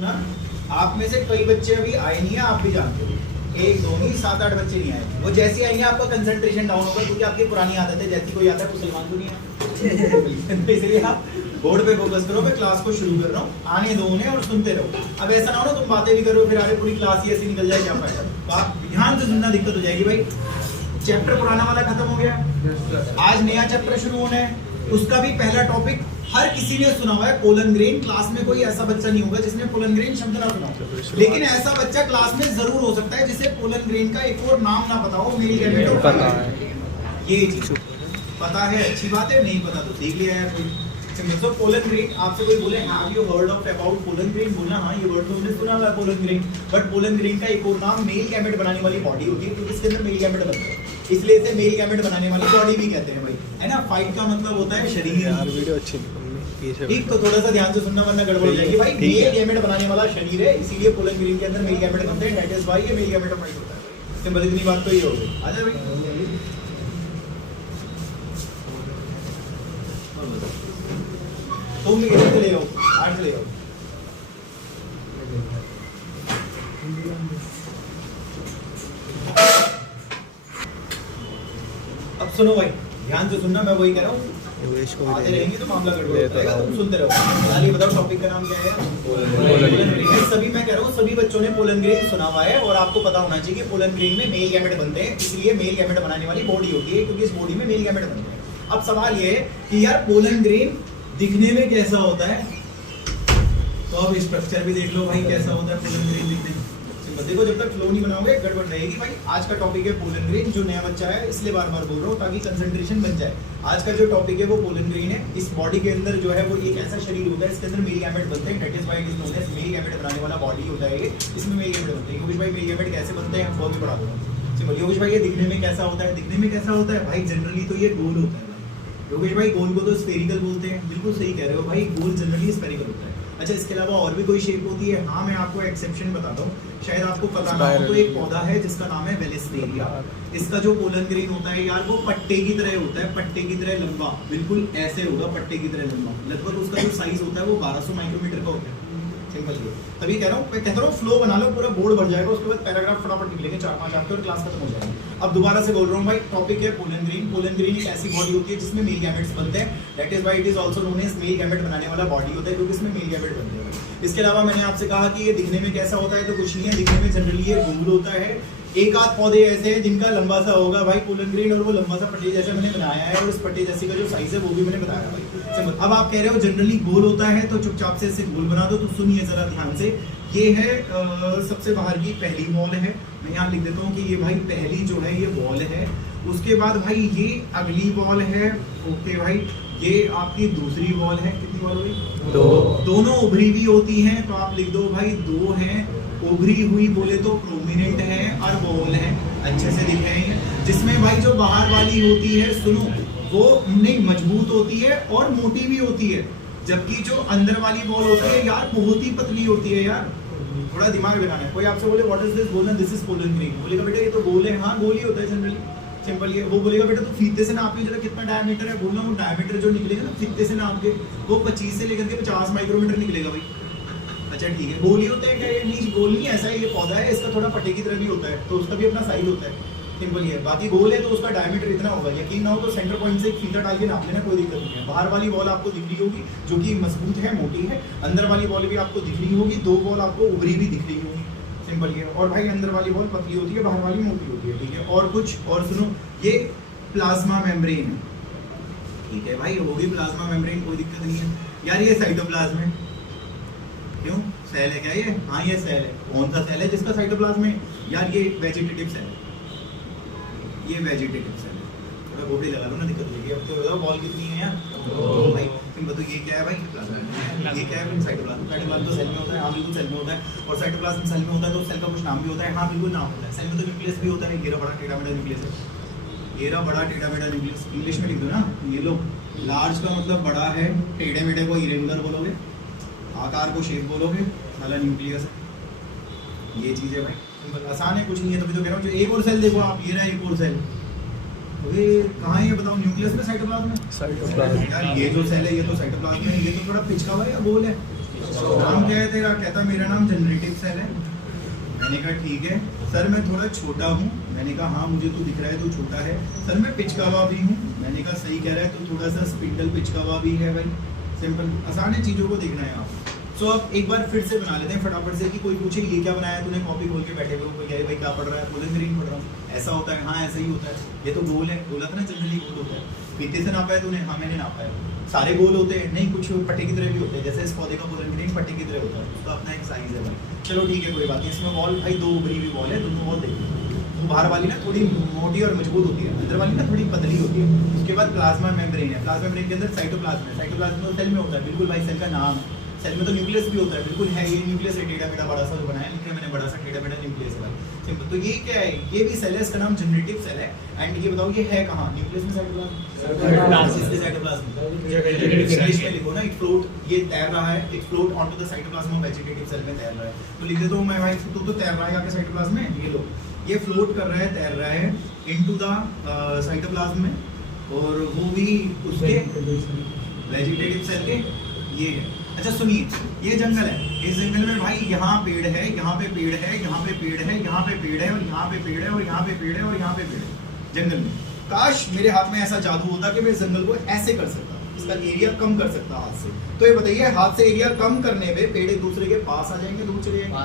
ना आप में से कई बच्चे अभी आए नहीं है, आप भी जानते हो, 1 2 नहीं 7 8 बच्चे नहीं आए। वो जैसे आएंगे आपका कंसंट्रेशन डाउन होगा, क्योंकि आपकी पुरानी आदत है, जैसी कोई आता है मुसलमान तो नहीं है। इसलिए आप बोर्ड पे फोकस करो। मैं क्लास को शुरू कर रहा हूँ, आने दो उन्हें और सुनते रहो। अब ऐसा ना हो ना तुम बातें भी करो फिर आगे पूरी क्लास ही ऐसी निकल जाए, क्या फायदा। तो आप ध्यान से सुनना, दिक्कत हो जाएगी भाई। चैप्टर पुराना वाला खत्म हो गया, आज नया चैप्टर शुरू होना है। उसका भी पहला टॉपिक हर किसी ने सुना हुआ है, पोलन ग्रेन। क्लास में कोई ऐसा बच्चा नहीं होगा जिसने पोलन ग्रेन शब्द ना सुना हो, लेकिन ऐसा बच्चा क्लास में जरूर हो सकता है जिसे पोलन ग्रेन का एक और नाम ना पता हो, मेरी गैमेट। ये चीज पता है, अच्छी बात है, नहीं पता तो देख लिया है कोई। तो पोलन ग्रेन, आपसे कोई बोले have you heard of about pollen grain, बोलना हाँ ये वर्ड तो हमने सुना हुआ है pollen grain. But pollen grain का एक और नाम मेल गैमेट बनाने वाली बॉडी होती है, क्योंकि इसके अंदर मेल गैमेट बनते हैं, इसलिए इसे मेल गैमेट बनाने वाली बॉडी भी कहते हैं भाई, है ना। फाइट का मतलब होता है शरीर। यार वीडियो अच्छी ठीक, तो थोड़ा सा ध्यान से सुनना वरना गड़बड़ हो जाएगी भाई। मेल गैमेट बनाने वाला शरीर है, इसीलिए पोलन ग्रेन के अंदर मेल गैमेट बनते हैं। दैट इज व्हाई ये मेल गैमेट फाइट होता है। सिंपल इतनी बात तो ये हो गई। आजा भाई, तुम कितने चले हो? 8 चले हो। अब सुनो भाई, ध्यान से सुनना, मैं वही कह रहा हूँ, आते रहेंगे तो मामला गड़बड़ हो जाएगा, तुम सुनते रहो। फिलहाल ये बताओ टॉपिक का नाम क्या है? Pollen grain. सभी, मैं कह रहा हूँ सभी बच्चों ने पोलन ग्रेन सुना हुआ है, और आपको पता होना चाहिए कि पोलन ग्रेन में मेल गैमेट बनते हैं, इसलिए मेल गैमेट बनाने वाली बॉडी होती है, क्योंकि इस बॉडी में मेल गैमेट बनते हैं। अब सवाल ये है कि यार पोलन ग्रेन दिखने में कैसा होता है, तो अब स्ट्रक्चर भी देख लो भाई कैसा होता है पोलन ग्रेन दिखने में। देखो जब तक फ्लो नहीं बनाओगे गड़बड़ रहेगी भाई। आज का टॉपिक है पोलन ग्रेन, जो नया बच्चा है इसलिए बार बार बोल रहा हूँ ताकि कंसंट्रेशन बन जाए। आज का जो टॉपिक है वो पोलन ग्रेन है। इस बॉडी के अंदर जो है वो एक ऐसा शरीर होता है, इसके अंदर मेल गैमेट बनते हैं। That is why it is known as male gamete बनाने वाला बॉडी होता है ये, इसमें मेल गैमेट बनते हैं। योगेश भाई मेल गैमेट कैसे बनते हैं वो भी पढ़ा दूंगा। सिंपल, योगेश भाई ये दिखने में कैसा होता है? दिखने में कैसा होता है भाई, जनरली तो ये गोल होता है। योगेश भाई गोल को तो स्फेरिकल बोलते हैं, बिल्कुल सही कह रहे हो भाई, गोल जनरली स्फेरिकल होता है। अच्छा, इसके अलावा और भी कोई शेप होती है? हाँ, मैं आपको एक्सेप्शन बताता हूँ, शायद आपको पता ना हो। तो एक पौधा है जिसका नाम है वेलेस्टेरिया। इसका जो पोलन ग्रेन होता है यार, वो पट्टे की तरह होता है, पट्टे की तरह लंबा, बिल्कुल ऐसे होगा, पट्टे की तरह लंबा। लगभग उसका जो साइज होता है वो 1200 माइक्रोमीटर का होता है। सिंपल ये तभी कह रहा हूँ, मैं कहता हूँ फ्लो बना लो, पूरा बोर्ड भर जाएगा, उसके बाद पैराग्राफ फटाफट निकलेंगे 4-5 आपके और क्लास खत्म हो जाएगी। अब दोबारा से बोल रहा हूँ भाई, टॉपिक है पोलन ग्रेन। पोलन ग्रेन एक ऐसी बॉडी होती है जिसमें मेल गैमेट्स बनते हैं। That is why it is also known as male gamete बनाने वाला बॉडी होता है, क्योंकि इसमें मेल गैमेट बनते हैं। इसके अलावा मैंने आपसे कहा कि ये दिखने में कैसा होता है, तो कुछ नहीं है, दिखने में जनरली ये गोल होता है। एक आध पौधे ऐसे हैं जिनका लंबा सा होगा भाई पोलन ग्रेन, और वो लंबा सा पट्टे जैसे मैंने बनाया है, और इस पट्टे जैसे का जो साइज है वो भी मैंने बताया भाई। सिंपल, अब आप कह रहे हो जनरली गोल होता है, तो चुपचाप से इसे गोल बना दो। तो सुनिए जरा ध्यान से, ये है सबसे बाहर की पहली वॉल है। मैं यहाँ लिख देता हूँ कि ये भाई पहली जो है ये वॉल है। उसके बाद भाई ये अगली वॉल है। ओके भाई, ये आपकी दूसरी वॉल है। कितनी वॉल हो गई? 2। दोनों उभरी हुई होती हैं, तो आप लिख दो भाई 2 हैं। उभरी हुई बोले तो प्रोमिनेंट है और वॉल है, अच्छे से दिख रहे हैं। जिसमें भाई जो बाहर वाली होती है, सुनो, वो नहीं मजबूत होती है और मोटी भी होती है, जबकि जो अंदर वाली वॉल होती है यार बहुत ही पतली होती है। यार थोड़ा दिमाग लगाना है। कोई आपसे बोले व्हाट इज दिस, बोलना दिस इज पोलन ग्रेन, बोलेगा बेटा ये तो गोल है। हाँ गोल ही होता है जनरली। सिंपल ये, वो बोलेगा बेटा तो फीते से नाप लीजिए कितना डायमीटर है, बोलना वो डायमीटर जो निकलेगा ना फीते से नाप के, वो 25 से लेकर के 50 माइक्रोमीटर निकलेगा भाई। अच्छा ठीक है, गोल ही होता है क्या? ये नहीं गोल नहीं, ऐसा ये पौधा है, इसका थोड़ा पट्टे की तरह भी होता है, तो उसका भी अपना साइज होता है। सिंपल ये है, बाकी गोल है तो उसका डायमीटर इतना होगा। यकीन ना हो तो सेंटर पॉइंट से एक फीता डाल के नाप लेना, कोई दिक्कत नहीं है। बाहर वाली वॉल आपको दिख रही होगी जो कि मजबूत है, मोटी है। अंदर वाली वॉल भी आपको दिख रही होगी, 2 वॉल आपको उभरी भी दिख रही होगी। सिंपल ये, और भाई अंदर वाली वॉल पतली होती है, बाहर वाली मोटी होती है। ठीक है, और कुछ और सुनो, ये प्लाज्मा मेम्ब्रेन है। ठीक है भाई, होगी प्लाज्मा मेम्ब्रेन, कोई दिक्कत नहीं है यार। ये साइटोप्लाज्म है, क्यों सेल है क्या ये? हाँ ये सेल है। कौन सा सेल है जिसका साइटोप्लाज्म है? यार ये वेजिटेटिव सेल है, ये वेजिटेटिव सेल है। थोड़ा बॉडी लगा लो ना, दिक्कत होगी। अब तो बताओ बॉल कितनी है यार? 2 भाई। तुम बताओ ये क्या है भाई? प्लाज्मा। ये क्या है? साइटोप्लाज्म। साइटोप्लाज्म तो सेल में होता है, हाँ बिल्कुल सेल में होता है। और साइटोप्लाज्म सेल में होता है तो सेल का कुछ नाम भी होता है, हाँ बिल्कुल नाम होता है। सेल में तो न्यूक्लियस भी होता है, घेरा बड़ा टेढ़ा मेढ़ा न्यूक्लियस है। घेरा बड़ा टेढ़ा मेढ़ा न्यूक्लियस इंग्लिश में लिख दो ना। ये लो, लार्ज का मतलब बड़ा है, टेढ़े मेढ़े को इरेगुलर बोलोगे, आकार को शेप बोलोगे, वाला न्यूक्लियस है। ये चीज़ है भाई, आसान है, कुछ नहीं है। तभी तो कह रहा हूँ। जो एक और सेल देखो आप, ये रहा एक और सेल, ये कहाँ है ये बताओ? न्यूक्लियस में, साइटोप्लाज्म में? साइटोप्लाज्म। यार ये जो सेल है ये तो साइटोप्लाज्म है, ये तो थोड़ा पिचका हुआ है या गोल है? नाम क्या है तेरा? कहता मेरा नाम जनरेटिव सेल है। मैंने कहा ठीक है सर, मैं थोड़ा छोटा हूँ। मैंने कहा हाँ मुझे तो दिख रहा है तू छोटा है। सर मैं पिचकावा भी हूँ। मैंने कहा सही कह रहा है, तो थोड़ा सा स्पिंडल पिचकावा भी है भाई। सिंपल आसान है, चीज़ों को देखना है आप। सो अब एक बार फिर से बना लेते हैं फटाफट से कि कोई पूछे ये क्या बनाया तूने, कॉपी खोल के बैठे हुए, कोई कहे भाई क्या पढ़ रहा है, पोलन ग्रीन पढ़ रहा हूँ। ऐसा होता है? हाँ ऐसा ही होता है। ये तो गोल है, बोला था ना जनरली गोल होता है। पीते से नापा है तूने? हाँ मैंने नापा है। सारे गोल होते हैं नहीं, कुछ पट्टे की तरह भी होते हैं। जैसे इस पौधे का पोलन ग्रीन पट्टे की तरह होता है, उसका अपना एक साइज है भाई। चलो ठीक है कोई बात नहीं। इसमें वॉल भाई दो उभरी हुई वॉल है, दोनों वॉल देखिए। तो बाहर वाली ना थोड़ी मोटी और मजबूत होती है, अंदर वाली ना थोड़ी पतली होती है। उसके बाद प्लाज्मा मेम्ब्रेन है। प्लाज्मा मेम्ब्रेन के अंदर साइटोप्लाज्म है। साइटोप्लाज्म सेल में होता है बिल्कुल भाई, सेल का नाम। सेल में तो न्यूक्लियस भी होता है बिल्कुल है। ये न्यूक्लियस है, टेढ़ा मेढ़ा बड़ा सा जो बनाया लिखा मैंने, बड़ा सा टेढ़ा मेढ़ा न्यूक्लियस है सिंपल। तो ये क्या है? ये भी सेल है, इसका नाम जनरेटिव सेल है। एंड ये बताओ ये है कहाँ? न्यूक्लियस में साइटोप्लाज्म। इंग्लिश में लिखो ना, एक फ्लोट, ये तैर रहा है, एक float onto the cytoplasm of vegetative cell में तैर रहा है। तो लिख देता हूं मैं भाई, तू तो तैर रहा है आपके साइटोप्लाज्म में। ये लो, ये फ्लोट कर रहा है, तैर रहा है इनटू द साइटोप्लाज्म में, और वो भी उसके वेजिटेटिव सेल के। ये है। अच्छा सुनिए, ये जंगल है, इस जंगल में भाई यहाँ पेड़ है, यहाँ पे पेड़ है, यहाँ पे पेड़ है, यहाँ पे पेड़ है, और यहाँ पे पेड़ है, और यहाँ पे पेड़ है, और यहाँ पे पेड़ है जंगल में। काश मेरे हाथ में ऐसा जादू होता कि मैं इस जंगल को ऐसे कर सकता, इसका एरिया कम कर सकता हाथ से। तो ये बताइए, हाथ से एरिया कम करने पे पेड़ एक दूसरे के पास आ जाएंगे, दूर चले जाएंगे,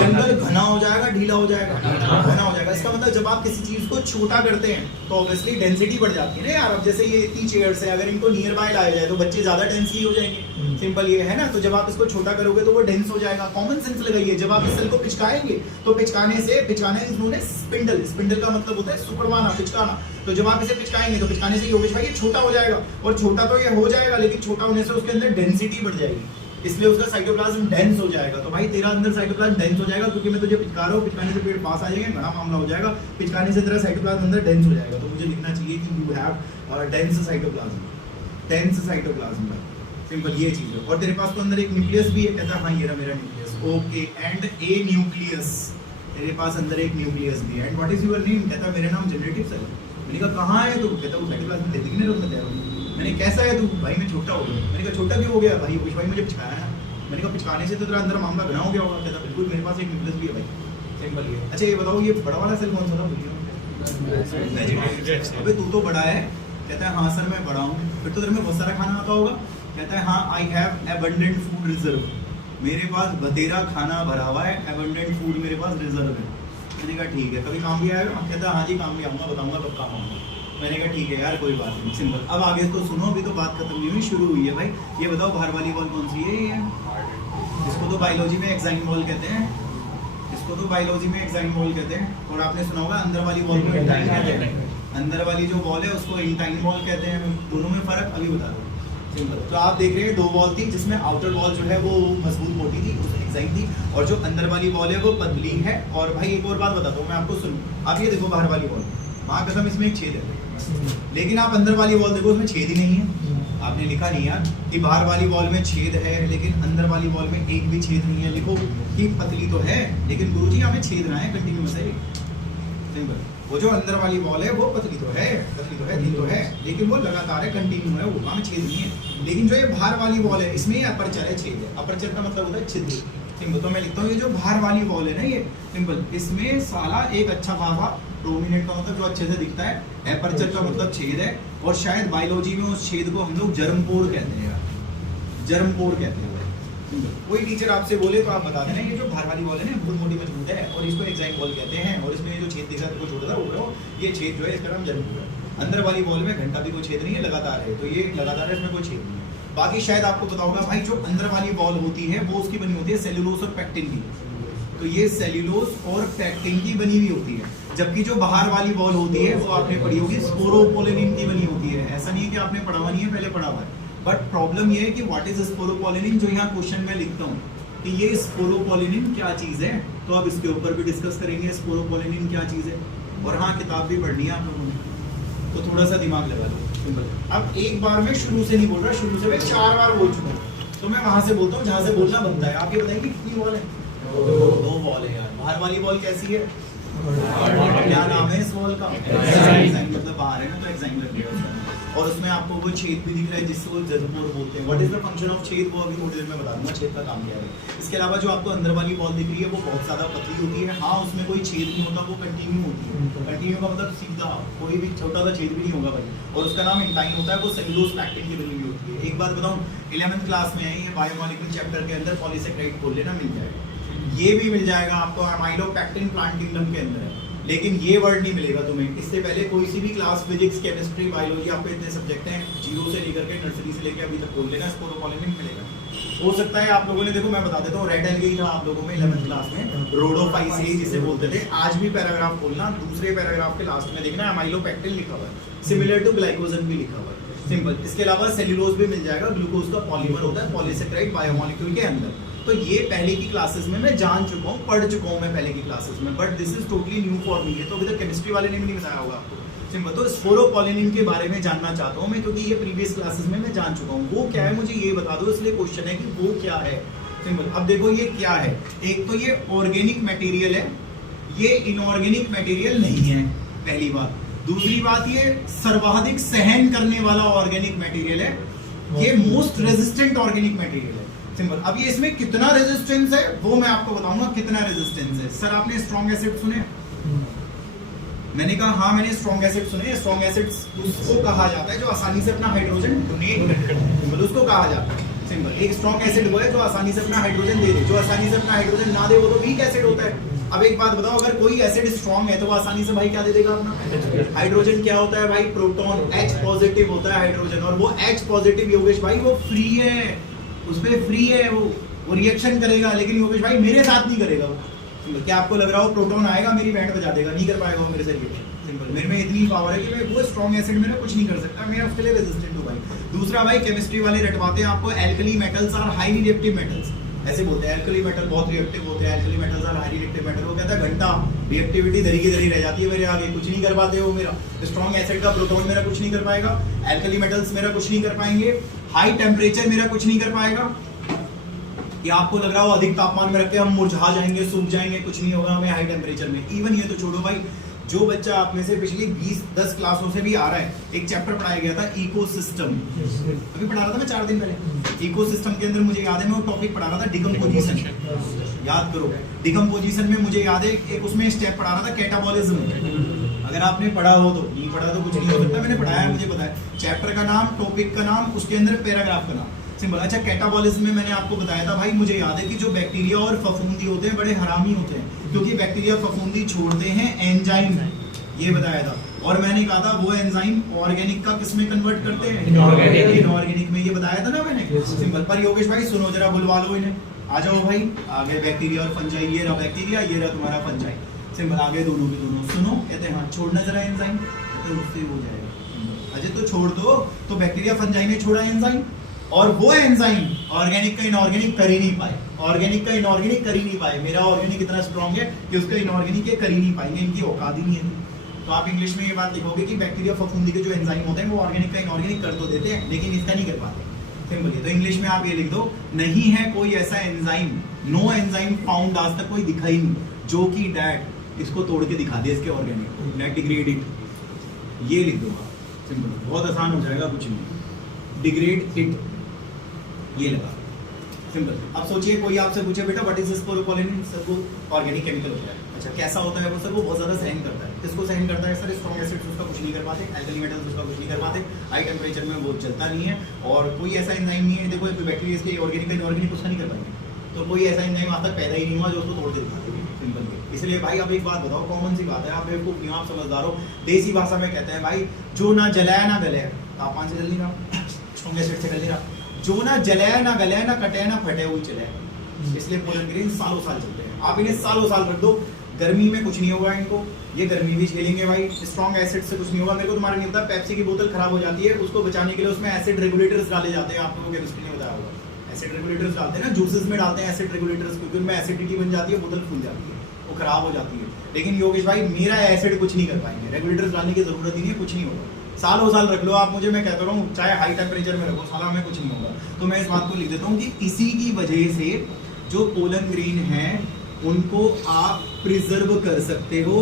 जंगल घना हो जाएगा, ढीला हो जाएगा, घना हो जाएगा। इसका मतलब जब आप किसी चीज को छोटा करते हैं तो ऑब्वियसली डेंसिटी बढ़ जाती है ना यार। अब जैसे ये इतनी चेयर्स है, अगर इनको नियर बाय लाया जाए तो बच्चे ज्यादा डेंसली हो जाएंगे। सिंपल ये है ना। तो जब आप इसको छोटा करोगे तो वो डेंस हो जाएगा। कॉमन सेंस लगाइए, जब आप इस सेल को पिचकाएंगे तो पिचकाना इन्होंने स्पिंडल, स्पिंडल का मतलब होता है सुपरवाना, पिचकाना। तो जब आप इसे पिचकाएंगे तो पिचकाने से योगेश भाई ये छोटा हो जाएगा, और छोटा तो ये हो जाएगा, लेकिन छोटा होने से उसके अंदर डेंसिटी बढ़ जाएगी, इसलिए उसका साइटोप्लाज्म डेंस हो जाएगा। तो भाई तेरा अंदर साइटोप्लाज्म डेंस हो जाएगा, क्योंकि मैं तुझे पिचका रहा हूँ, पिचकाने से पेड़ पास आ जाएंगे, बड़ा मामला हो जाएगा। पिचकाने से तेरा साइटोप्लाज्म अंदर डेंस हो जाएगा। तो मुझे लिखना चाहिए कि you have dense cytoplasm, dense cytoplasm. Simple ये चीज है। और तेरे पास तो अंदर एक न्यूक्लियस भी है। कहता हाँ ये रहा मेरा nucleus. Okay, and A nucleus, तेरे पास अंदर एक न्यूक्लियस भी है। And what is your name? कहता मेरा नाम जनरेटिव सेल। मैंने कहा कहाँ है तू? कहता वो साइटोप्लाज्म में दिखने रोक में तैयार हूँ। मैंने कैसा है तू? भाई मैं छोटा हो गया। मैंने कहा छोटा क्यों हो गया? भाई योगेश भाई मुझे पिचकाया है। मैंने कहा पिचकाने से तो तेरा अंदर मामला घना हो गया होगा। कहता बिल्कुल मेरे पास एक न्यूक्लियस भी है भाई। सिंपल ये। अच्छा ये बताओ ये बड़ा वाला सेल कौन सा था? वेजिटेटिव। अबे तू तो बड़ा है। कहता है हाँ सर मैं बड़ा हूँ। फिर तो तेरे में बहुत सारा खाना आता होगा। कहता है हाँ I have abundant food reserve, मेरे पास बतेरा खाना भरा हुआ है, एबंडेंट फूड मेरे पास रिजर्व है। मैंने कहा ठीक है, कभी काम भी आएगा? कहता है हाँ जी काम भी आऊँगा, बताऊँगा कब काम आऊँगा। मैंने कहा ठीक है यार कोई बात नहीं, सिंपल। अब आगे तो सुनो, अभी तो बात खत्म नहीं हुई, शुरू हुई है भाई। ये बताओ बाहर वाली वॉल कौन सी है? ये इसको तो बायोलॉजी में एक्साइन वॉल कहते हैं, इसको तो बायोलॉजी में एक्साइन वॉल कहते हैं। और आपने सुना होगा अंदर वाली वॉल को इंटाइन कहते हैं, अंदर वाली जो वॉल है उसको इंटाइन वॉल कहते हैं। दोनों में फर्क अभी बता दो। तो आप देख रहे हैं दो वॉल थी, जिसमें आउटर वॉल जो है वो मजबूत मोटी थी, उसमें एक्साइन थी, और जो अंदर वाली वॉल है वो पतली है। और भाई एक और बात बताता हूँ मैं आपको, सुनो। आप ये देखो बाहर वाली वॉल, वहाँ कसम इसमें एक छेद है, लेकिन आप अंदर वाली वॉल देखो उसमें छेद ही नहीं है। आपने लिखा नहीं यार कि बाहर वाली वॉल में छेद है, लेकिन अंदर वाली वॉल में एक भी छेद नहीं है। लिखो कि पतली तो है, लेकिन गुरुजी हमें छेद ना है कंटिन्यूअस है। सिंपल। वो जो अंदर वाली वॉल है वो पतली तो है, दिन तो है, लेकिन वो लगातार है, कंटिन्यू है, वो वहाँ में छेद नहीं है। लेकिन जो ये बाहर वाली वॉल है इसमें अपर्चर है, छेद है। अपर्चर का मतलब होता है छिद्र। सिंपल। तो मैं लिखता हूँ ये जो बाहर वाली वॉल है ना, ये सिंपल, इसमें साला एक अच्छा खासा प्रोमिनेंट का मतलब जो अच्छे से दिखता है, एपर्चर का मतलब छेद है। और शायद बायोलॉजी में उस छेद को हम लोग जर्मपोर कहते हैं यार, जर्मपोर कहते हैं। कोई टीचर आपसे बोले तो आप बता देना ये जो बाहर वाली वॉल है ना बहुत मोटी मजबूत है, और इसको एक्साइन वॉल कहते हैं। और इसमें जो छेद दिखा था छोटा था वो ये छेद जो है इसका नाम जर्मपोर है। अंदर वाली वॉल में घंटा भी कोई छेद नहीं है, लगातार है, तो ये लगातार है, इसमें कोई छेद नहीं है। बाकी शायद आपको पता होगा भाई, जो अंदर वाली वॉल होती है वो उसकी बनी होती है सेल्यूलोज और पैक्टिन की। तो ये सेल्यूलोज और पैक्टिन की बनी हुई होती है, जबकि जो बाहर वाली वॉल होती है वो आपने पढ़ी होगी स्पोरोपोलिन की बनी होती है। ऐसा नहीं है कि आपने पढ़ा हुआ नहीं है, पहले पढ़ा हुआ है। बट प्रॉब्लम ये है कि व्हाट इज स्पोरोपोलिन, जो यहाँ क्वेश्चन में लिखता हूँ कि ये स्पोरोपोलिन क्या चीज है, तो अब इसके ऊपर भी डिस्कस करेंगे स्पोरोपोलिन क्या चीज है। और हाँ किताब भी पढ़नी है आप लोगों ने, तो थोड़ा सा दिमाग लगा लो। सिंपल। अब एक बार मैं शुरू से नहीं बोल रहा, शुरू से मैं 4 बार बोल चुका हूँ, तो मैं वहां से बोलता हूँ जहाँ से बोलना बनता है। आप ये बताइए कितनी वॉल है? 2 वॉल है यार। बाहर वाली वॉल कैसी है? क्या नाम है इस वॉल का? एक्साइन। मतलब बाहर है ना, तो एक्साइन लग गया उसका। और उसमें आपको वो छेद भी दिख रहा है जिससे वो जजपोर बोलते हैं। What is the function of छेद, वो अभी थोड़ी देर में बता दूंगा छेद का काम क्या है। इसके अलावा जो आपको अंदर वाली बॉल दिख रही है वो बहुत ज़्यादा पतली होती है। हाँ, उसमें कोई छेद नहीं होता, वो कंटिन्यू होती है। कंटिन्यू का मतलब सीधा, कोई भी छोटा सा छेद भी नहीं होगा भाई, और उसका नाम इंटाइन होता है। वो सेलुलोज पैक्टिन की बनी हुई होती है। एक बात बताऊँ, 11th क्लास में है ये बायोमोलिक्यूल चैप्टर के अंदर पॉलीसेकेराइड खोल लेना, मिल जाएगा। ये भी मिल जाएगा आपको, अमाइलोपैक्टिन प्लांट किंगडम के अंदर है, लेकिन ये वर्ड नहीं मिलेगा तुम्हें। इससे पहले कोई सी भी क्लास फिजिक्स, केमिस्ट्री, बायोलॉजी, आपको इतने सब्जेक्ट हैं, जीरो से लेकर के नर्सरी से लेकर अभी तक बोल लेना, स्पोरोपोलिन मिलेगा। हो सकता है आप लोगों ने, देखो मैं बता देता हूँ, रेड एल्गे था आप लोगों में 11th क्लास में, रोडोफाइसेई जिसे बोलते थे। आज भी पैराग्राफ खोलना, दूसरे पैराग्राफ के लास्ट में देखना अमाइलोपैक्टिन लिखा हुआ है, सिमिलर टू ग्लाइकोजन भी लिखा हुआ है, सिंपल। इसके अलावा सेल्यूलोज भी मिल जाएगा, ग्लूकोज का पॉलीमर होता है पॉलीसेकेराइड बायोमोलिक्यूल के अंदर। तो ये पहले की क्लासेस में मैं जान चुका हूँ, पढ़ चुका हूँ मैं पहले की क्लासेस में, but this is totally new for me. तो अभी तक केमिस्ट्री वाले ने भी नहीं बताया होगा आपको, सिंपल। तो स्पोरोपोलिन के बारे में जानना चाहता हूँ मैं, क्योंकि ये प्रीवियस क्लासेस में मैं जान चुका हूँ। वो क्या है मुझे ये बता दो, इसलिए क्वेश्चन है कि वो क्या है, सिंपल। अब देखो ये क्या है, एक तो ये ऑर्गेनिक मटेरियल है, ये इनऑर्गेनिक मटेरियल नहीं है, पहली बात। दूसरी बात, ये सर्वाधिक सहन करने वाला ऑर्गेनिक मटेरियल है, ये मोस्ट रेजिस्टेंट ऑर्गेनिक मटेरियल है, सिंपल। अब ये इसमें कितना रेजिस्टेंस है वो मैं आपको बताऊंगा, कितना रेजिस्टेंस है। सर आपने स्ट्रॉन्ग एसिड सुने? मैंने कहा हाँ मैंने स्ट्रॉन्ग एसिड सुने। स्ट्रॉन्ग एसिड्स उसको कहा जाता है जो आसानी से अपना हाइड्रोजन डोनेट कर, सिंपल, उसको कहा जाता है, सिंपल। एक स्ट्रॉन्ग एसिड वो है जो आसानी से अपना हाइड्रोजन दे दे, जो आसानी से अपना हाइड्रोजन ना दे वो तो वीक एसिड होता है। अब एक बात बताओ, अगर कोई एसिड स्ट्रॉन्ग है तो वो आसानी से भाई क्या दे देगा अपना हाइड्रोजन। क्या होता है भाई? प्रोटॉन, H पॉजिटिव होता है हाइड्रोजन, और वो H पॉजिटिव योगेश भाई वो फ्री है, उस पर फ्री है, वो रिएक्शन करेगा, लेकिन योगेश भाई मेरे साथ नहीं करेगा वो। क्या आपको लग रहा हो प्रोटॉन आएगा मेरी बैंड बजा देगा? नहीं कर पाएगा वो मेरे से, सिंपल। मेरे में इतनी पावर है कि मैं वो स्ट्रॉन्ग एसिड में कुछ नहीं कर सकता, मैं उसके लिए रेजिस्टेंट हूँ भाई। दूसरा भाई, केमिस्ट्री वाले रटवाते हैं आपको alkali metals are highly reactive metals, ऐसे बोलते हैं एल्कली मेटल बहुत रिएक्टिव होते हैं, alkali metals are highly reactive metal. वो कहता है घंटा रिएक्टिविटी धरी की धरी रह जाती है मेरे आगे, कुछ नहीं कर पाते हो मेरा। स्ट्रॉन्ग एसिड का प्रोटॉन मेरा कुछ नहीं कर पाएगा, एल्कली मेटल्स मेरा कुछ नहीं कर पाएंगे, हाई टेम्परेचर मेरा कुछ नहीं कर पाएगा। ये आपको लग रहा हो अधिक तापमान में रख के हम मुरझा जाएंगे, सूख जाएंगे, कुछ नहीं होगा हमें हाई टेम्परेचर में। इवन ये तो छोड़ो भाई, जो बच्चा आप में से पिछली 20-10 क्लासों से भी आ रहा है, एक चैप्टर पढ़ाया गया था इकोसिस्टम, अभी पढ़ा रहा था मैं 4 दिन पहले। इकोसिस्टम के अंदर मुझे याद है मैं वो टॉपिक पढ़ा रहा था डिकम्पोजिशन, याद करो। डिकम्पोजिशन में मुझे याद है एक उसमें स्टेप पढ़ा रहा था कैटाबॉलिज्म। अगर आपने पढ़ा हो तो, नहीं पढ़ा तो कुछ नहीं हो सकता, मैंने पढ़ाया, मुझे पता है। चैप्टर का नाम, टॉपिक का नाम, उसके अंदर पैराग्राफ का नाम, सिंपल। अच्छा, कैटाबॉलिज्म में मैंने आपको बताया था भाई, मुझे याद है कि जो बैक्टीरिया और फफूंदी होते हैं बड़े हरामी होते हैं, क्योंकि बैक्टीरिया फफूंदी छोड़ते हैं एंजाइम, ये बताया था। और मैंने कहा था वो एंजाइम ऑर्गेनिक का किस में कन्वर्ट करते हैं? इनऑर्गेनिक में, ये बताया था ना मैंने, सिंपल। पर योगेश भाई सुनो जरा, बुलवा लो इन्हें, आ जाओ भाई, आगे बैक्टीरिया और फंजाई, ये रहा बैक्टीरिया, ये रहा तुम्हारा फंजाई, सिंपल। आगे दोनों के दोनों सुनो, कहते हैं हाँ छोड़ना जरा एंजाइम, तो उससे हो जाएगा। अजय तो छोड़ दो, तो बैक्टीरिया फंजाई ने छोड़ा एंजाइम, और वो एंजाइम ऑर्गेनिक का इनऑर्गेनिक कर ही नहीं पाए, ऑर्गेनिक का इनऑर्गेनिक कर ही नहीं पाए। मेरा ऑर्गेनिक इतना स्ट्रॉन्ग है कि उसका इनऑर्गेनिक ये कर ही नहीं पाएंगे, इनकी औकात ही नहीं है। तो आप इंग्लिश में ये बात लिखोगे कि बैक्टीरिया फफूंदी के जो एंजाइम होते हैं वो ऑर्गेनिक का इनऑर्गेनिक कर तो देते हैं, लेकिन इसका नहीं कर पाते, सिंपल। तो इंग्लिश में आप ये लिख दो, नहीं है कोई ऐसा एंजाइम, नो एंजाइम फाउंड, आज तक कोई दिखा ही नहीं जो कि डैट इसको तोड़ के दिखा दे इसके ऑर्गेनिक, डेट डिग्रेड इट, ये लिख दो आप, सिंपल। बहुत आसान हो जाएगा, कुछ नहीं, डिग्रेड इट, ये लगा, सिंपल। अब सोचिए कोई आपसे पूछे बेटा व्हाट इज स्पोरोपोलिन, सर वो ऑर्गेनिक केमिकल होता है। अच्छा, कैसा होता है वो? सर वो बहुत ज्यादा सहन करता है। किसको सहन करता है सर? स्ट्रॉन्ग एसिड्स उसका कुछ नहीं कर पाते, एल्कली मेटल्स उसका कुछ नहीं कर पाते, हाई टेम्परेचर में वो चलता नहीं है, और कोई ऐसा एंजाइम नहीं है, देखो बैक्टीरिया इसके ऑर्गेनिक का इनऑर्गेनिक उसका नहीं कर पाएंगे, तो कोई ऐसा एंजाइम आज तक पैदा ही नहीं हुआ जो उसको तोड़ के दिखा दे, सिंपल। इसलिए भाई अब एक बात बताओ, कॉमन सी बात है, आप बेवकूफ नहीं हो, आप समझदार हो। देसी भाषा में कहते हैं भाई, जो ना जलाया ना गलाया, तापमान से जल नहीं रहा, स्ट्रॉन्ग एसिड से गल नहीं रहा, जो ना जलाया ना गलाया ना कटे ना फटे हुए चले, इसलिए पोलन ग्रेन सालों साल चलते हैं। आप इन्हें सालों साल रख दो, गर्मी में कुछ नहीं होगा इनको, ये गर्मी भी झेलेंगे भाई, स्ट्रॉन्ग एसिड से कुछ नहीं होगा। मेरे को तुम्हारा नहीं पता, पेप्सी की बोतल खराब हो जाती है, उसको बचाने के लिए उसमें एसिड रेगुलेटर्स डाले जाते हैं, आप लोगों को केमिस्ट्री ने बताया होगा। एसिड रेगुलेटर्स डालते हैं ना, जूसेस में डालते हैं एसिड रेगुलेटर्स, क्योंकि उनमें एसिडिटी बन जाती है, बोतल फूल जाती है, वो खराब हो जाती है। लेकिन योगेश भाई मेरा एसिड कुछ नहीं कर पाएंगे, रेगुलेटर्स डालने की जरूरत ही नहीं है, कुछ नहीं होगा, सालों साल रख लो आप मुझे, मैं कहता हूँ चाहे हाई टेम्परेचर में रखो, साला में कुछ नहीं होगा। तो मैं इस बात को लिख देता हूँ कि इसी की वजह से जो पोलन ग्रेन है उनको आप प्रिजर्व कर सकते हो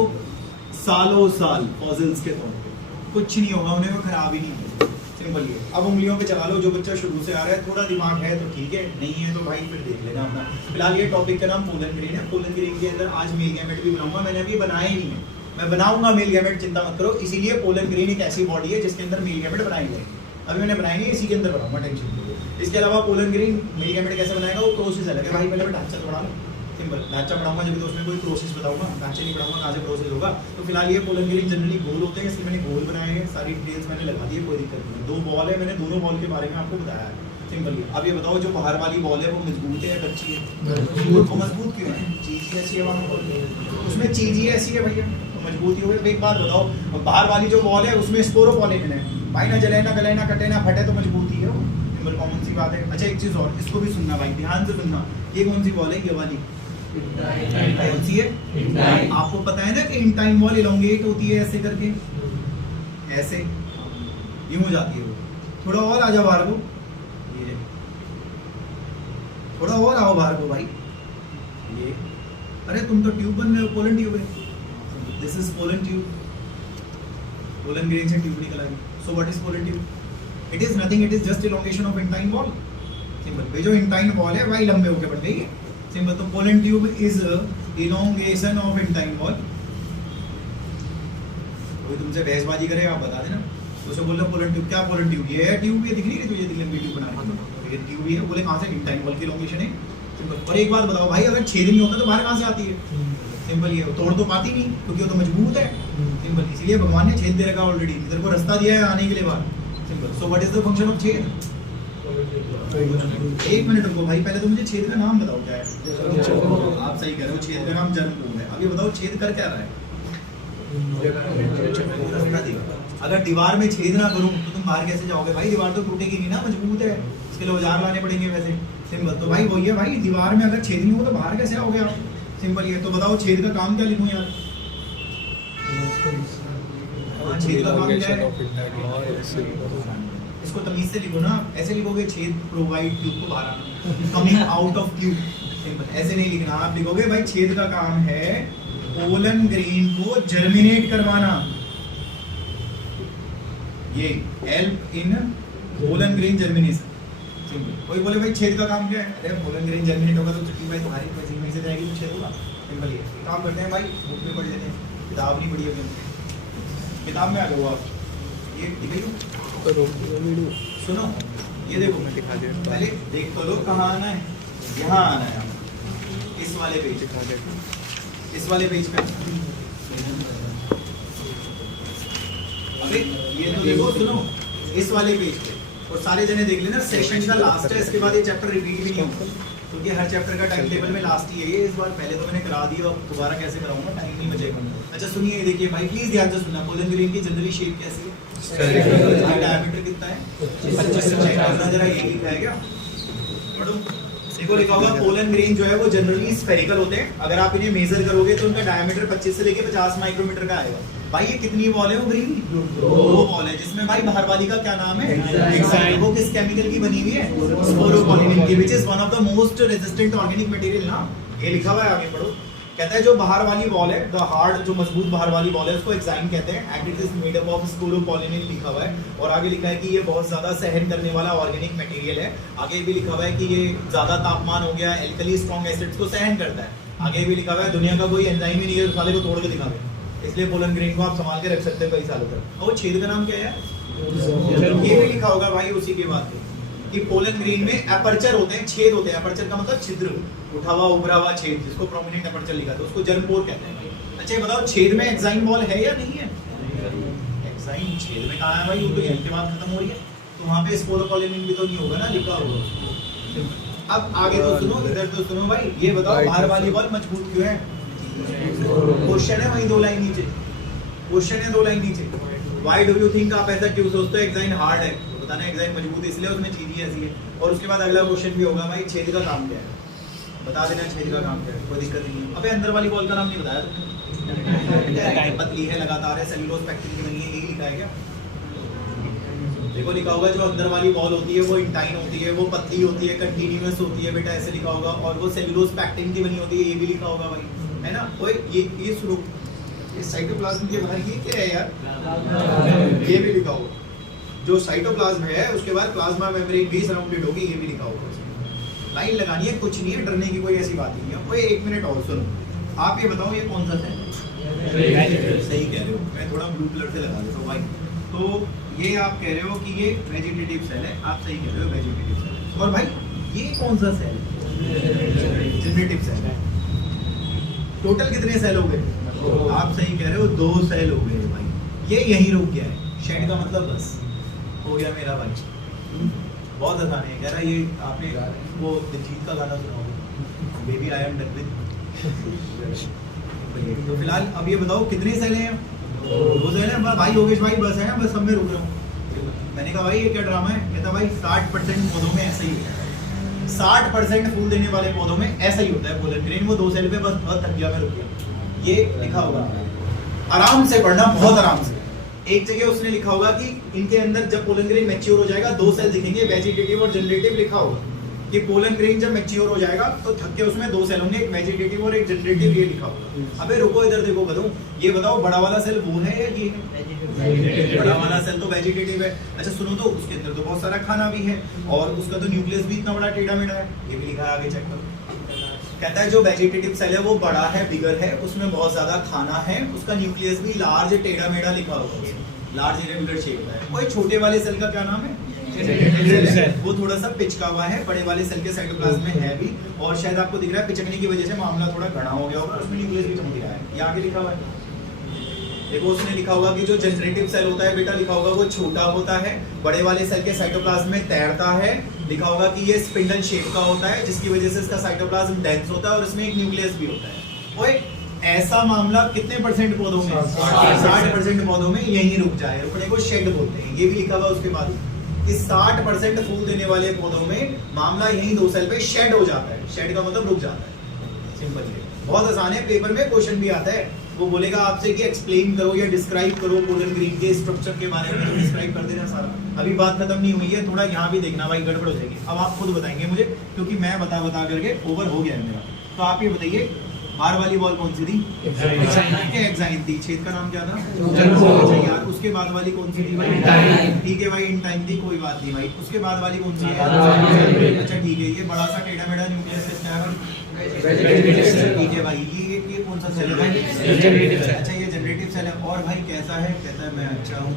सालों साल फॉसिल्स के तौर पे, कुछ नहीं होगा उन्हें, वो खराब ही नहीं होगा। सिंपल ये। अब उंगलियों पे चला लो, जो बच्चा शुरू से आ रहा है थोड़ा दिमाग है तो ठीक है, नहीं है तो भाई फिर देख लेना अपना। फिलहाल ये टॉपिक का नाम पोलन ग्रीन है। पोलन ग्रीन के अंदर आज मेल गैमेट भी बनाऊंगा, मैंने अभी बनाया ही नहीं है, मैं बनाऊंगा मेल गैमेट, चिंता मत करो। इसीलिए पोलन ग्रीन एक ऐसी बॉडी है जिसके अंदर मेल गैमेट बनाई जाएगी, अभी मैंने बनाई नहीं, इसी के अंदर बनाऊंगा, टेंशन नहीं। इसके अलावा पोलन ग्रीन मेल गैमेट कैसे बनाएगा वो प्रोसेस अलग है भाई। पहले मैं ढांचा तो बना लो, सिंपल ढांचा बढ़ाऊंगा जब तो उसमें कोई प्रोसेस बताऊंगा, ढांचे नहीं बढ़ाऊंगा कहाँ से प्रोसेस होगा। तो फिलहाल ये पोलन ग्रीन जनरली गोल होते हैं, इसलिए मैंने गोल बनाए हैं, सारी डिटेल्स मैंने लगा दी है, कोई दिक्कत नहीं। 2 बॉल है, मैंने दोनों बॉल के बारे में आपको बताया है, सिंपल ये। अब ये बताओ जो बाहर वाली बॉल है वो मजबूत है या कच्ची है? वो मजबूत क्यों है? चीज ऐसी है वहाँ, उसमें चीज ही ऐसी है भैया, तो मजबूत ही हो गई। एक बात बताओ, बाहर वाली जो बॉल है उसमें स्पोरोपोलिन है भाई, ना जले ना गले ना कटे ना फटे, तो मजबूत ही है वो, सिंपल कॉमन सी बात है। अच्छा एक चीज और, इसको भी सुनना भाई, ध्यान से सुनना। ये कौन सी बॉल है? ये वाली कौन सी है? आपको पता है ना कि इन टाइम बॉल इलोंगेट होती है ऐसे करके, ऐसे यूं हो जाती है वो। थोड़ा और आ जाओ बाहर को, ये थोड़ा और आओ बाहर को भाई, ये अरे तुम तो ट्यूब बन रहे हो, पोलन ट्यूब है, this is pollen tube, pollen grain से ट्यूब निकल आई। So what is pollen tube? It is nothing, it is just elongation of intine wall, simple. भाई जो इंटाइन बॉल है वही लंबे होके बढ़ गई है, सिंपल। तो pollen tube is elongation of intine ball. कोई तुमसे बहसबाजी करे आप बता देना, उसे बोल रहा पोलन ट्यूब, क्या पोलन ट्यूब? ये है ट्यूब, ये दिख नहीं रही तुझे लंबी ट्यूब बना रही है, ये ट्यूब ही है। बोले कहाँ से? इंटाइन बॉल की इलोंगेशन है, सिंपल। और एक बात बताओ भाई, अगर छेद नहीं होता तो बाहर कहाँ से आती है? सिंपल ये, तोड़ तो पाती नहीं क्योंकि वो तो मजबूत है, सिंपल। इसीलिए भगवान ने छेद दे रखा ऑलरेडी, इधर को रास्ता दिया है आने के लिए बाहर, simple. So what is the function of छेद? एक मिनट रुको भाई, पहले तो मुझे छेद का नाम बताओ क्या है। आप सही कह रहे हो, छेद का नाम जर्मकोम है। अब ये बताओ छेद कर क्या रहा है? अगर दीवार में छेद ना करूं तो तुम बाहर कैसे जाओगे भाई? दीवार तो टूटेगी नहीं ना, मजबूत है, इसके लिए औजार लाने पड़ेंगे वैसे, सिंपल। तो भाई वही है भाई, दीवार में अगर छेद नहीं हो तो बाहर कैसे आओगे आप, सिंपल ये। तो बताओ छेद का काम क्या लिखूं यार? छेद का काम क्या है? इसको तमीज से लिखो ना, ऐसे लिखोगे छेद प्रोवाइड ट्यूब को बाहर आना, coming out of tube, simple. ऐसे नहीं लिखना, आप लिखोगे भाई छेद का काम है पोलन ग्रेन को जर्मिनेट करवाना, ये help in pollen grain germination, simple. कोई बोले भाई छेद का काम क्या है? अरे पोलन ग्रेन जर्मिनेट होगा तो चुटकी भाई तुम्हारी पसीने में से जाएगी तो छेद होगा, सिंपल। ये काम करते हैं भाई, बुक में पढ़ लेते हैं, किताब नहीं पढ़ी अभी, किताब में आ जाओ आप। ये दिख गई सुनो, ये देखो मैं दिखा दे, पहले देख तो लो कहाँ आना है, यहाँ आना है, इस वाले पेज दिखा दे, इस वाले पेज पे। अबे ये तो देखो, सुनो इस वाले पेज पे, और सारे जने देख लेना, सेशन का लास्ट है, इसके बाद ये चैप्टर रिपीट भी नहीं होगा क्योंकि हर चैप्टर का टाइम टेबल में लास्ट ही है ये। इस बार पहले तो मैंने करा दिया, अब दोबारा कैसे कराऊंगा, टाइम नहीं बचेगा। अच्छा सुनिए, देखिए भाई प्लीज ध्यान से सुनना, पोलन ग्रेन की जनरली शेप कैसी है? डायमीटर कितना है? 25 से जरा ये लिखा है क्या? पढ़ो, देखो लिखा होगा पोलन ग्रेन जो है वो जनरली स्फेरिकल होते हैं। अगर आप इन्हें मेजर करोगे तो उनका डायमीटर 25 से लेके 50 माइक्रोमीटर का आएगा। भाई ये कितनी बॉल है वो ग्रीन? 2 बॉल है, जिसमें भाई बाहर वाली का क्या नाम है? एक्साइन। वो किस केमिकल की बनी हुई है? स्पोरोपोलिन की, which is one of the most resistant organic material ना। ये लिखा हुआ है, आगे पढ़ो। कहता है जो बाहर वाली बॉल है, द हार्ड, जो मजबूत बाहर वाली बॉल है, उसको एक्साइन कहते हैं, and it is made up of sporopollenin लिखा हुआ है। और आगे लिखा है कि ये बहुत ज्यादा सहन करने वाला ऑर्गेनिक मटेरियल है। आगे भी लिखा हुआ है कि ये ज्यादा तापमान हो गया, एल्कली स्ट्रॉन्ग एसिड्स को सहन करता है। आगे भी लिखा हुआ है दुनिया का कोई एंजाइम ही नहीं है उस वाले को तोड़ के दिखा दे, इसलिए पोलन ग्रेन को आप संभाल के रख सकते हो कई सालों तक। और छेद का नाम क्या है? ये भी लिखा होगा भाई उसी के बाद कि पोलन ग्रेन में एपर्चर होते हैं, छेद होते हैं। एपर्चर का मतलब छिद्र, उठा हुआ उभरा हुआ छेद, जिसको प्रोमिनेंट एपर्चर लिखा था, उसको जर्मपोर कहते हैं भाई। अच्छा ये बताओ छेद में एक्साइन बॉल है या नहीं है? एक्साइन छेद में कहाँ है भाई? वो तो एल के बाद खत्म हो रही है, तो वहाँ पे स्पोरोपोलिन भी तो नहीं होगा ना लिखा होगा। अब आगे तो सुनो, इधर तो सुनो भाई, ये बताओ बाहर वाली बॉल मजबूत क्यों है? क्वेश्चन है वही 2 लाइन नीचे, क्वेश्चन है 2 लाइन नीचे। व्हाई डू यू थिंक, आप ऐसा क्यों सोचते हो एक्साइन हार्ड है? बताना एक्साइन मजबूत इसलिए उसमें चीज ही ऐसी है। और उसके बाद अगला क्वेश्चन भी होगा भाई छेद का काम क्या है? बता देना छेद का काम क्या है, कोई दिक्कत नहीं है। अबे अंदर वाली बॉल का नाम नहीं बताया तुमने? पतली है, लगातार है, सेलुलोज पैक्टिन की बनी है, यही लिखा है क्या? देखो लिखा होगा जो अंदर वाली बॉल होती है वो इंटाइन होती है, वो पतली होती है, कंटीन्यूअस होती है बेटा, ऐसे लिखा होगा। और वो सेलुलोज पैक्टिन की बनी होती है, ये भी लिखा होगा भाई, है ना। कोई ये सुनो, ये साइटोप्लाज्म के बाहर ये क्या है यार? ये भी लिखा होगा, जो साइटोप्लाज्म है उसके बाद प्लाज्मा मेम्ब्रेन भी सराउंडेड होगी, ये भी लिखा होगा उसमें। लाइन लगानी है, कुछ नहीं है, डरने की कोई ऐसी बात नहीं है। कोई 1 मिनट और सुनो, आप ये बताओ ये कौन सा सेल है? सही कह रहे हो, मैं थोड़ा ब्लू कलर से लगा देता हूँ भाई। तो ये आप कह रहे हो कि ये वेजिटेटिव सेल है, आप सही कह रहे हो वेजिटेटिव सेल। और भाई ये कौन सा सेल है? जनरेटिव सेल है। टोटल कितने सेल हो गए? आप सही कह रहे हो, 2 सेल हो गए भाई। ये यहीं रुक गया है, शेड का मतलब बस हो गया मेरा भाई। बहुत आसान है। कह रहा है ये आपने वो दिलजीत का गाना सुना होगा, baby I am done with. तो फिलहाल अब ये बताओ कितने सेल हैं? 2 सेल हैं भाई। योगेश भाई बस है, बस सब में रुक रहा हूँ। मैंने कहा भाई ये क्या ड्रामा है? कहता भाई 60% पौधों में ऐसा ही है, 60% फूल देने वाले पौधों में ऐसा ही होता है पोलन ग्रेन। वो 2 सेल पे बस बहुत थक गया, में रुक गया। ये लिखा होगा, आराम से पढ़ना, बहुत आराम से। एक जगह उसने लिखा होगा कि इनके अंदर जब पोलन ग्रेन मैच्योर हो जाएगा 2 सेल दिखेंगे, वेजिटेटिव और जनरेटिव लिखा होगा कि पोलन ग्रेन जब मैच्योर हो जाएगा तो थक के उसमें 2 सेल होंगे, एक वेजिटेटिव और एक जनरेटिव, ये लिखा होगा। अबे रुको इधर देखो करूं, ये बताओ बड़ा वाला सेल वो है या ये है? बड़ा वाला सेल तो वेजिटेटिव है। अच्छा सुनो, तो उसके अंदर तो बहुत सारा खाना भी है और उसका तो न्यूक्लियस भी इतना बड़ा टेढ़ा मेढ़ा है, ये भी लिखा है, आगे चेक करो। कहता है जो वेजिटेटिव सेल है वो बड़ा है, बिगर है, उसमें बहुत ज्यादा खाना है, उसका न्यूक्लियस भी लार्ज टेढ़ा मेढ़ा लिखा होगा, लार्ज इरेगुलर शेप है। कोई छोटे वाले सेल का क्या नाम है? वो थोड़ा सा पिचका हुआ है, बड़े वाले सेल के साइटोप्लाज्म में है भी, और शायद आपको दिख रहा है पिचकने की वजह से मामला थोड़ा घना हो गया होगा, उसमें न्यूक्लियस भी चमक रहा है। ये आगे लिखा हुआ है, देखो उसने लिखा होगा कि जो जनरेटिव सेल होता है बेटा, लिखा होगा वो छोटा होता है, बड़े वाले सेल के साइटोप्लाज्म में तैरता है। लिखा होगा कि ये स्पिंडल शेप का होता है, जिसकी वजह से इसका साइटोप्लाज्म डेंस होता है और इसमें एक न्यूक्लियस भी होता है। ओए ऐसा मामला कितने % पौधों में? 60% पौधों में यहीं रुक जाए, रुकने को शेड बोलते हैं। ये भी लिखा हुआ उसके बाद कि 60% फूल देने वाले पौधों में मामला यहीं 2 सेल पे शेड हो जाता है। शेड का मतलब रुक जाता है, सिंपल है, बहुत आसान है। पेपर में क्वेश्चन भी आता है, वो बोलेगा आपसे कि एक्सप्लेन करो या डिस्क्राइब करो पोलन ग्रेन के स्ट्रक्चर के बारे में, तो डिस्क्राइब कर देना सारा। अभी बात खत्म नहीं हुई है, थोड़ा यहाँ भी देखना भाई, गड़बड़ हो जाएगी। अब आप खुद बताएंगे मुझे, क्योंकि मैं बता करके ओवर हो गया है मेरा। तो आप ये बताइए बाहर वाली बॉल कौन सी थी? एक्साइन थी। छेद का नाम क्या था? अच्छा यार, उसके बाद वाली कौन सी थी भाई? ठीक है भाई, इन टाइम थी, कोई बात नहीं भाई। उसके बाद वाली कौन सी है? अच्छा ठीक है, ये बड़ा सा टेढ़ा मेढ़ा न्यूक्लियस किसका है? ठीक है भाई, ये कौन सा सेल है? अच्छा ये जनरेटिव सेल है। और भाई कैसा है? कहता है मैं अच्छा हूँ।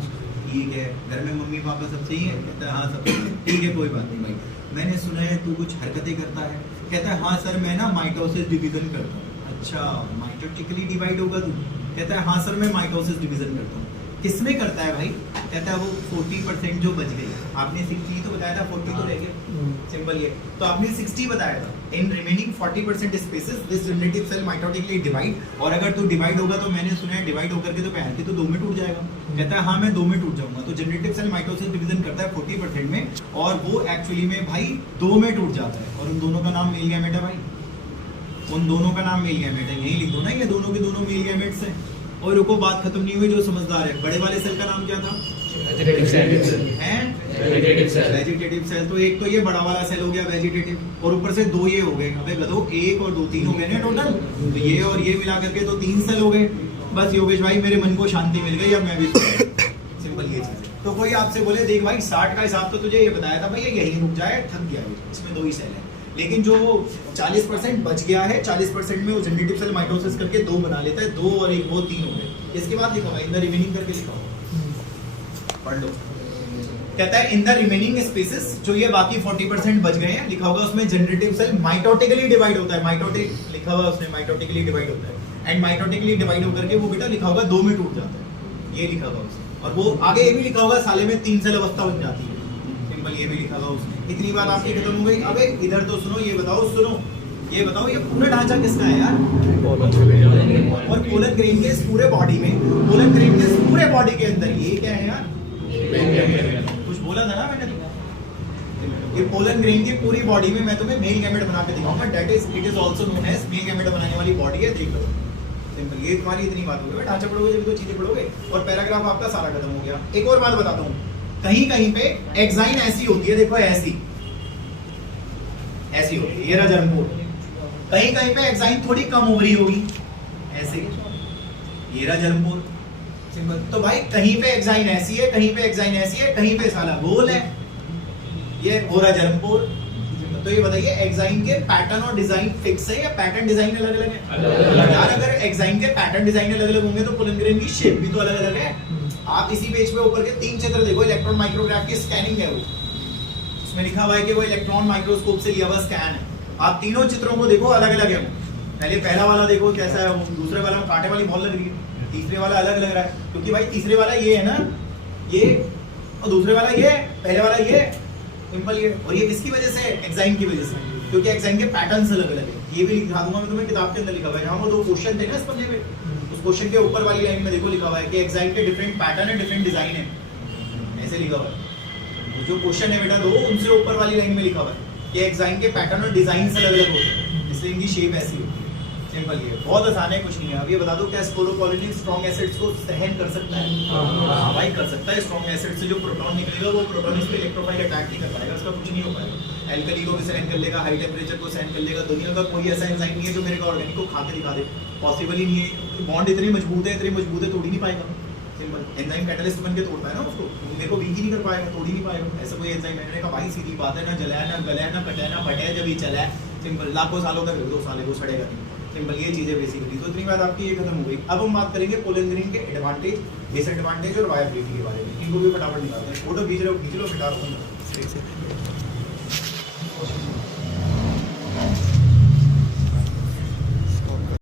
ठीक है, घर में मम्मी पापा सब सही है? कहता है हाँ सब ठीक है, कोई बात नहीं भाई। मैंने सुना है तू कुछ हरकतें करता है? कहता है हाँ सर, मैं ना माइटोसिस डिवीजन करता हूँ। अच्छा, माइटोटिकली डिवाइड होगा तू? कहता है हाँ सर, मैं माइटोसिस डिवीजन करता हूँ। किसमें करता है भाई? कहता है वो 40% जो बच गई, आपने 60 तो बताया था, 40 तो रह गया, सिंपल ये। तो आपने 60 बताया था। In remaining 40% spaces this generative cell mitotically divide. और अगर तू डिवाइड होगा तो मैंने सुना है डिवाइड होकर के तो पहले तो 2 में टूट जाएगा। कहता है हाँ मैं 2 में टूट जाऊंगा। तो जनरेटिव सेल माइटोसिस डिवीजन करता है 40% में, और वो एक्चुअली में भाई 2 में टूट जाता है। और उन दोनों का नाम मेल गैमेट है भाई, उन दोनों का नाम मेल गैमेट है। यही लिख दो ना, ये दोनों के दोनों मेल गैमेट्स हैं। और रुको, बात खत्म नहीं हुई, जो समझदार है। बड़े वाले सेल का नाम क्या था? Vegetative cell. तो एक तो ये बड़ा वाला सेल हो गया वेजिटेटिव, और ऊपर से 2 ये हो गए। अबे गधो, 1 और 2 3 हो गए ना टोटल। तो ये और ये मिला करके तो 3 सेल हो गए। बस योगेश भाई मेरे मन को शांति मिल गई, अब मैं भी सिंपल ये चीज। तो कोई आपसे बोले देख भाई 60 का हिसाब तो तुझे ये बताया था भाई, ये यही रुक जाए, थक गया ये, इसमें 2 ही सेल है। लेकिन जो 40% बच गया है, 40% में वो जनरेटिव सेल माइटोसिस करके 2 बना लेता है। 2 और 1 वो 3 हो गए। इसके बाद लिखा हुआ इन द रिमेनिंग करके लिखा हुआ, पढ़ लो। कहता है इन द रिमेनिंग स्पेसेस, जो ये बाकी 40% बच गए हैं, लिखा होगा उसमें जनरेटिव सेल माइटोटिकली डिवाइड होता है। माइटोटिक लिखा हुआ उसने, माइटोटिकली डिवाइड होता है। एंड माइटोटिकली डिवाइड होकर के वो बेटा लिखा होगा 2 में टूट जाता है, ये लिखा होगा उसने। और वो आगे ये भी लिखा होगा साले में 3 सेल अवस्था बन जाती है, सिंपल ये भी लिखा होगा उसने। इतनी बात आपकी खत्म हो गई। अबे इधर तो सुनो, ये बताओ, सुनो ये बताओ, ये पूरा ढांचा किसका है यार? और पोलन ग्रेन के इस पूरे बॉडी में, पोलन ग्रेन के इस पूरे बॉडी के अंदर ये क्या है यार? कुछ बोला था ना मैंने? ये पोलन ग्रेन की पूरी बॉडी में मैं तुम्हें मेल गैमेट बना के दिखाऊंगा। That is it is also known as male gamete बनाने वाली बॉडी है। देख लो सिंपल, ये तुम्हारी इतनी बात हो गई। ढांचा पढ़ोगे जब तो चीजें पढ़ोगे, और पैराग्राफ आपका सारा खत्म हो गया। एक और बात बताता हूँ, कहीं कहीं पे एक्साइन ऐसी होती है, देखो ऐसी होती है, ये रहा जर्मपोर। कहीं कहीं पे एक्साइन थोड़ी कम ओवरी होगी, ऐसे ये रहा जर्मपोर, तो भाई कहीं पे एक्साइन ऐसी है, कहीं पे एक्साइन ऐसी है, कहीं पे साला गोल है, ये हो रहा जरमपुर। तो ये बताइए एक्साइन के पैटर्न और डिजाइन फिक्स है या पैटर्न डिजाइन अलग अलग है? यार अगर एक्साइन के पैटर्न डिजाइन अलग अलग होंगे तो पुलिन ग्रेन की शेप भी तो अलग अलग है। आप इसी पेज पे ऊपर के 3 चित्र देखो, इलेक्ट्रॉन माइक्रोग्राफ की स्कैनिंग है वो, उसमें लिखा हुआ है कि वो इलेक्ट्रॉन माइक्रोस्कोप से लिया हुआ स्कैन है। आप तीनों चित्रों को देखो, अलग अलग है वो। पहले पहला वाला देखो कैसा है वो, दूसरे वाला में कांटे वाली बॉल लग रही है, तीसरे वाला अलग लग रहा है, क्योंकि भाई तीसरे वाला ये है ना, ये, और दूसरे वाला ये, पहले वाला ये, सिंपल ये। और ये किसकी वजह से? एक्साइन की वजह से, क्योंकि एक्साइन के पैटर्न्स अलग अलग है। ये भी लिखा दूंगा मैं तुम्हें, किताब के अंदर लिखा हुआ है, जहाँ वो 2 क्वेश्चन थे ना इस पन्ने में, उस क्वेश्चन के ऊपर वाली लाइन में देखो लिखा हुआ है कि एक्साइन के डिफरेंट पैटर्न है, डिफरेंट डिजाइन है, ऐसे लिखा हुआ है। जो क्वेश्चन है बेटा 2, उनसे ऊपर वाली लाइन में लिखा हुआ है कि एक्साइन के पैटर्न और डिजाइन अलग अलग होते हैं, इसलिए इनकी शेप ऐसी होती है। सिंपल ये बहुत आसान है, कुछ नहीं है। अब ये बता दो क्या स्पोरोपोलिन स्ट्रॉन्ग एसिड्स को सहन कर सकता है? हाँ भाई कर सकता है। स्ट्रॉन्ग एसिड से जो प्रोटॉन निकलेगा वो प्रोटॉन इस पे इलेक्ट्रोफाइल अटैक नहीं कर पाएगा, उसका कुछ नहीं हो पाएगा। एल्कली को भी सहन कर लेगा, हाई टेम्परेचर को सहन कर लेगा। दुनिया का कोई ऐसा एंजाइम नहीं है जो मेरे को ऑर्गेनिक को खा के दिखा दे, पॉसिबल ही नहीं है। बॉन्ड इतनी मजबूत है तोड़ ही नहीं पाएगा। सिंपल एंजाइम कैटलिस्ट बन के तोड़ता है ना उसको, मेरे को वीक ही नहीं कर पाएगा, तोड़ ही नहीं पाएगा। ऐसा कोई एंजाइम मैंने कहा भाई सीधी बात है, ना जलाया ना गलाया ना कटाया ना फटाया, जब ये चला है सिंपल लाखों सालों तक 2 साल को सड़ेगा नहीं। सिंपल ये चीजें बेसिकली। तो इतनी बात आपकी ये खत्म हो गई। अब हम बात करेंगे पोलन ग्रीन के एडवांटेज, डिसएडवांटेज और वायबिलिटी के बारे में। इनको भी फटाफट निकालते हैं। फोटो खींच लो फटाफट।